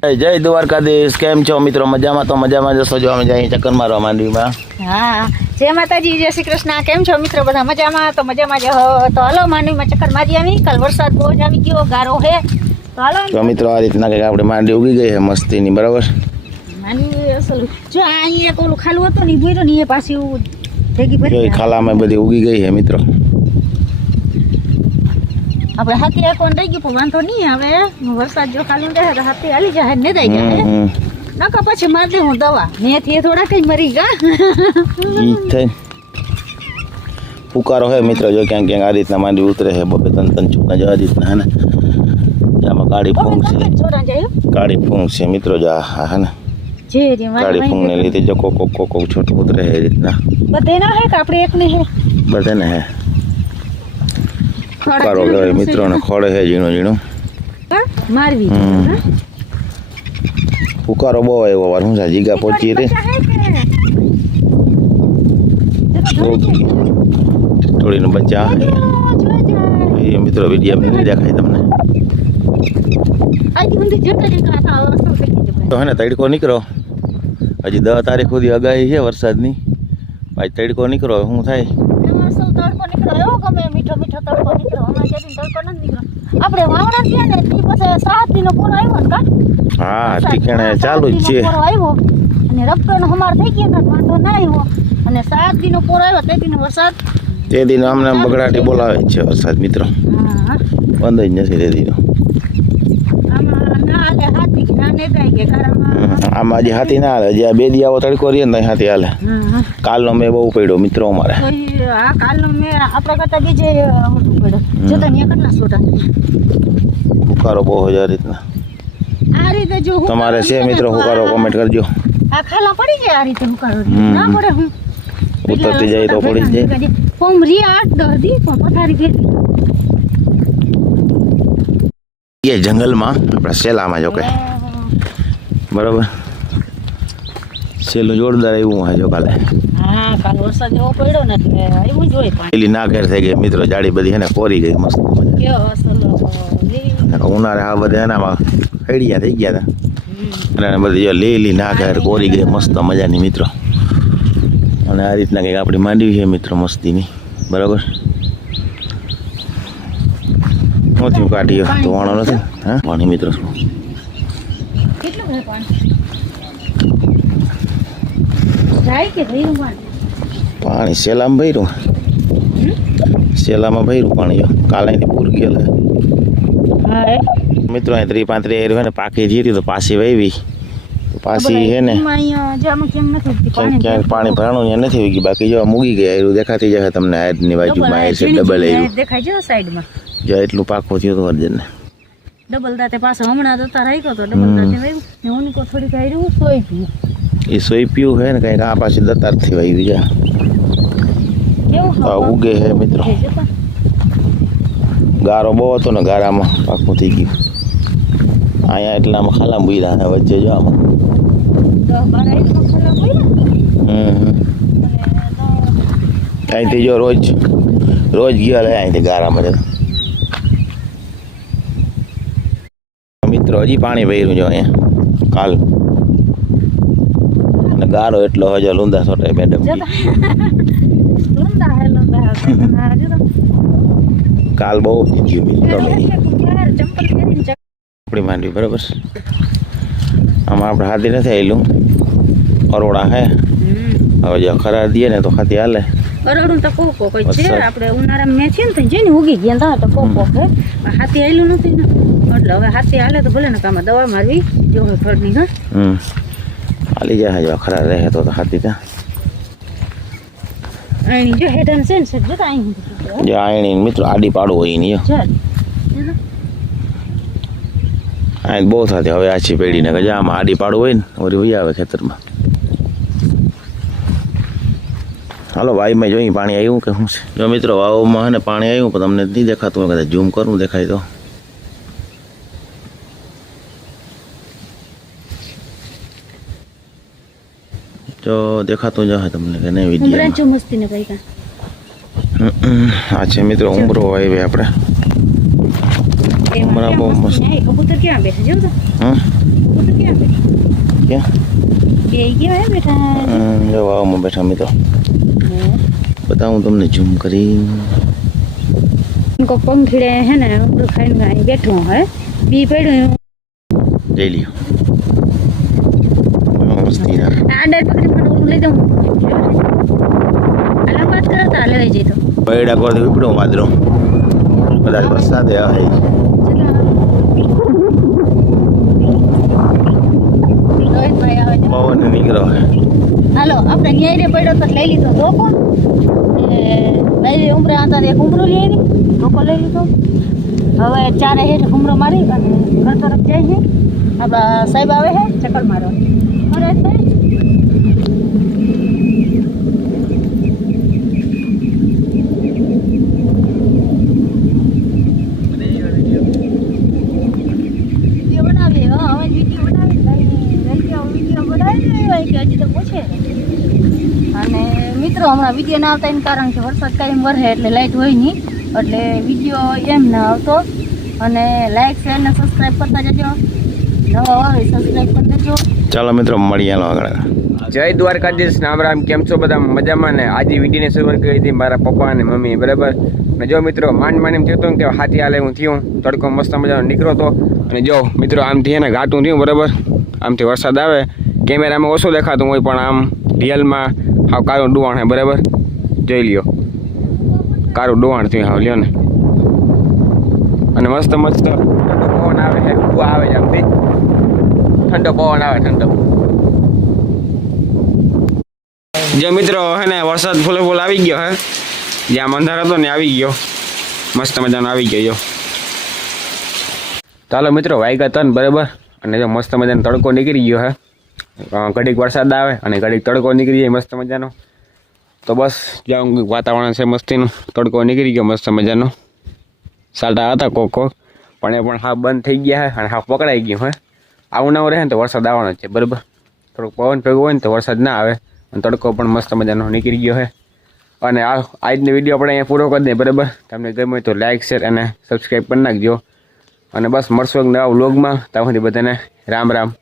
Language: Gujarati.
જય દ્વારકાધીશ. કેમ છો મિત્રો? મજામાં? તો મજામાં જશો. જો અમે જઈએ ચક્કર મારવા માંડવીમાં. હા, જય માતાજી, જય શ્રી કૃષ્ણ. કેમ છો મિત્રો? બધા મજામાં? તો મજામાં જ હો. તો હાલો માંડવીમાં ચક્કર મારી આવી. કાલ વરસાદ બહુ જ આવી ગયો, ગારો હે. તો હાલો તો મિત્રો આ રીતના કંઈક આપણે માંડવી ઉગી ગઈ છે મસ્તીની, બરાબર. માંડવી અસલ જો અહીંયા એક ઓલું ખાલું હતું ને, ભૂર્યો ને એ પાછી ભેગી ભરી ખાલામાં બધી ઉગી ગઈ છે મિત્રો. આપણે હાથી આખો રહી ગયું, પણ વાંધો નહીં. હવે વરસાદ જો ખાલી રહે તો હાથી હાલી જાય ને દઈ જાય. નકા પછી મારી દે હું દવા મેથી થોડા કઈ મરી ગયા. પુકારો હે મિત્રો, જો ક્યાંક ક્યાંક આ રીતના માંડવી ઉતરે છે. બબે તન છૂટા જો આ રીતના હે ને, આમાં કાળી ફૂંક છે. કાળી ફૂંક છે મિત્રો, જો હા ને કાળી ફૂંક ને લીધે જો કોકો કોકો છોટું ઉતરે છે એ રીતના. બધે ના હે કે આપણે એક ને હે? બધે ને હે. પુકારો કહેવાય મિત્રો ને, ખોળે છે ઝીણો ઝીણો મારવી. પુકારો બહુ આવ્યો વાર. શું છે જીગા પહોંચી રે થોડીનો બચ્ચા એ મિત્રો વિડીયો નહીં દેખાય તમને. તો હે ને તડકો નીકળો. હજી 10 તારીખ સુધી આગાહી છે વરસાદની. ભાઈ તડકો નીકળો શું થાય? મીઠો મીઠો તડકો નીકળ્યો. તડકો નથી નીકળ્યો. આપણે વાવણા ગયા ને તે પછી 7 દિનો પૂરો આવ્યો ને કા? હા, ઠીકાણે ચાલુ જ છે. આવ્યો અને રફતો હમાર થઈ ગયા તો વાંધો ના આવ્યો. અને 7 દિનો પૂરો આવ્યો તે દિનો વરસાદ. તે દિનો અમને બગડાટી બોલાવે છે વરસાદ મિત્રો. બંધ જ નથી તે દિનો. આમાં ના હાલે હાથી કે ના નેદાય કે કારામાં. આમાં હજી હાથી ના હાલે. હજી આ 2 દી આવો તડકો રહીએ ને હાથી હાલે. કાલનો મેં બહુ પડ્યો મિત્રો અમારે. હા, કાલનો મેં આપણા કરતા બીજે મોટું પડ્યો. જોતા ત્યાં કેટલા સોટા હુકારો બહુ હોય આ રીતના. આ રીતે જો તમારે છે મિત્રો હુકારો કોમેન્ટ કરજો. આ ખાલા પડી જાય આ રીતે હુકારો ના પડે. હું ઉતરતી જાય તો પડી જાય. ફોર્મ રી 8-10 દી પણ પથારી ફેરી એ જંગલમાં આપણા સેલામાં જો કે બરાબર સેલું જોરદાર એવું છે જો કાલે. હા, કાલ વરસાદ એવો પડ્યો ને એટલે આવ્યું જ હોય પાણી. પેલી નાગેર થઈ ગઈ મિત્રો, જાડી બધી હે ને કોરી ગઈ મસ્ત. કેવો અસલ ઉનાળે આ બધા એનામાં ખૈડિયા થઈ ગયા હતા અને બધી જો લીલી નાગેર કોરી ગઈ મસ્ત મજાની મિત્રો. અને આ રીતના કંઈક આપણી માંડવી છે મિત્રો મસ્તીની, બરાબર. નથી કાઢીએ તો વાણો નથી. હા, પાણી મિત્રો કેટલું છે પાણી? જાય કે ભર્યું પાણી સેલામાં ભર્યું. સેલામાં ભર્યું પાણી. જો કાલે પૂર ગયેલા મિત્રો. અહીં 30-35 એર હોય ને પાકી જીતી તો પાછી વાવી પાછી છે ને ક્યાંક પાણી ભરાણું ત્યાં નથી ઉગી. બાકી જો મૂગી ગયા એરું દેખાતી જશે તમને. આયરની બાજુમાં આયર છે ડબલ એરું દેખાય છે સાઈડમાં. જો એટલું પાકું થયું હતું અર્જન ને. ડબલ દાંતે પાછો હમણાં જતા રાખ્યો તો ડબલ દાંતે વાવ્યું ને ઓનકો થોડીક આયરું સોઈ પીયું. એ સોઈ પીયું છે ને કંઈક આ પાછી દતારથી વાવી જા કેવું ઉગે છે મિત્રો. ગારો બહુ હતો ને, ગારામાં પાકું થઈ ગયું. અહીંયા એટલામાં ખાલા બુઈરા છે વચ્ચે જો આમાં. અહીંથી જો રોજ ગયો લે અહીંથી ગારામાં જતો મિત્રો. હજી પાણી ભર્યું જો અહીંયા કાલ. અને ગારો એટલો હજો લૂંદા સોટે મેડમ કાલ બહુ ગયું મિત્રો. આપણી માંડવી બરાબર. આમાં આપણે હાથી નથી આવેલું, અરોડા હે. હવે જો ખરા દઈએ ને તો હાથી હાલે. અરોડું તો કોકો કોઈ છે આપણે ઉનાળામાં મેં છે ને તો જઈને ઉગી ગયા તો કોકો હે. હાથી આવેલું નથી ને એટલે હવે હાથી હાલે તો ભલે ને કામાં દવા મારવી જો ફળની. હા, હાલી જાય જો ખરા રહે તો હાથી ત્યાં. આણી જો હેડન છે ને જોતા અહીં જો આણી મિત્રો આડી પાડું હોય નહીં. આ બહુ થતી હવે આછી પેઢીને કે આમાં આડી પાડું હોય ને ઓરી વહી આવે ખેતરમાં. હાલો વાઈમાં જોઈ પાણી આવ્યું કે શું છે. જો મિત્રો વાવમાં હે ને પાણી આવ્યું પણ તમને નહીં દેખાતું હોય. કદાચ ઝૂમ કરવું દેખાય તો. જો દેખાતું જ હશે તમને કે નહીં વિડીયો. આ છે મિત્રો ઉમરો વાવી આપણે. ઉમરા બહુ મસ્ત. કબૂતર ક્યાં બેસે જો તો. હા ક્યાં બેઠા ક્યાં બે ગયા હે બેઠા જો વાવમાં બેઠા મિત્રો બતાવું તમને ઝૂમ કરી उनको पंखीड़े है ना उनको खाने में बैठो है बी पड़ो જઈ લ્યો મસ્તી ના आडर पकड़ी મને ઓલું લઈ દઉં અલગ વાત કરતા લેવા જઈ તો પૈડા કોર વિપડો વાદરો કદાચ વરસાદ આવે પવન નીકળો હાલો આપણે ન્યાય રે પડ્યો તો લઈ લીધો ધોકો લઈ ઉમરે આતા એક ઉમરો લઈ આવી ધોકો લઈ લીધો હવે ચારે હેઠ ઉમરો મારી અને ઘર તરફ જાય છે આપણા સાહેબ આવે છે ચક્કર મારવા અરે અને મિત્રો હમણાં વિડીયો ના આવતા એનું કારણ છે વરસાદ કાંઈ વરસે એટલે લાઇટ હોય નહીં એટલે વિડીયો એમ ના આવતો અને લાઈક શેર ને સબસ્ક્રાઈબ કરતા જજો નવા હોય સબસ્ક્રાઈબ કરી દેજો ચાલો મિત્રો મળીએ આગળ જય દ્વારકાધીશ રામ રામ કેમ છો બધા મજામાં ને આજે વિડીયોની શરૂઆત કરી હતી મારા પપ્પા અને મમ્મી બરાબર ને જો મિત્રો માંડ એમ થયું કે હાથી હાલે હું થયું તડકો મસ્ત મજાનો નીકળો હતો અને જો મિત્રો આમથી એને ઘાટું થયું બરાબર આમથી વરસાદ આવે કેમેરામાં ઓછું દેખાતું હોય પણ આમ રિયલમાં હાવ કાળું ડુવાણ હે બરાબર જોઈ લ્યો કાળું ડુવાણ થયું હાવ લ્યો ને અને મસ્ત મસ્ત ઠંડો પવન આવે છે ઉભા આવે છે આમથી ઠંડો પવન આવે ઠંડો જો મિત્રો હે ને વરસાદ ફૂલે ફૂલ આવી ગયો હે જ્યાં અંધાર હતો ને આવી ગયો મસ્ત મજાનો આવી ગયો જો ચાલો મિત્રો વાગ્યા તન બરાબર અને જો મસ્ત મજાનો તડકો નીકળી ગયો હે ઘડીક વરસાદ આવે અને ઘડીક તડકો નીકળી જાય મસ્ત મજાનો તો બસ જ્યાં વાતાવરણ છે મસ્તીનું તડકો નીકળી ગયો મસ્ત મજાનો સાટા હતા કોક પણ એ પણ હાફ બંધ થઈ ગયા હે અને હાફ પકડાઈ ગયું હે આવું ના રહે ને તો વરસાદ આવવાનો જ છે બરાબર થોડુંક પવન ભેગું હોય ને તો વરસાદ ના આવે અને તડકો પણ મસ્ત મજાનો નીકળી ગયો છે અને આજનો વિડીયો આપણે અહીંયા પૂરો કરી દઈએ બરાબર તમને ગમે તો લાઇક શેર અને સબસ્ક્રાઈબ કરી નાખજો અને બસ મળશું એક નવા વ્લોગમાં ત્યાં સુધી બધાને રામ રામ